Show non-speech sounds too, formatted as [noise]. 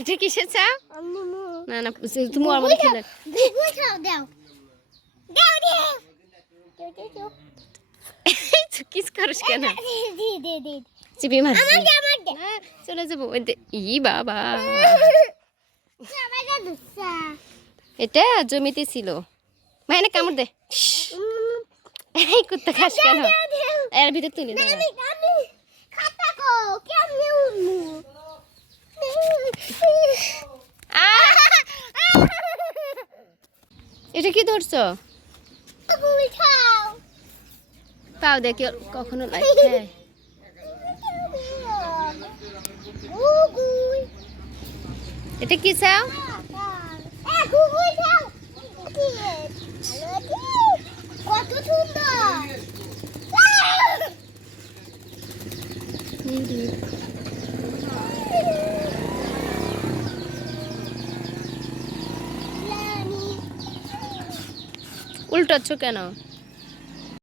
এটা কিসের চাও না না তুমি মধ্যে খেলে। দাও দাও দাও দাও দাও দাও কিস করিস কেন? চিপি মার। চলে যাব। ই বাবা। এটা জমিতে ছিল। মাইনে কামড় দে। [laughs] এই কুত্তা খাস কেন? এর ভিতর তুলি দাঁড়া। এটা কি ধরছো? পাও দেখি কখনো লাইট খায় [laughs] এটা কি চাও? এ গুগু উল্টাচ্ছ কেন?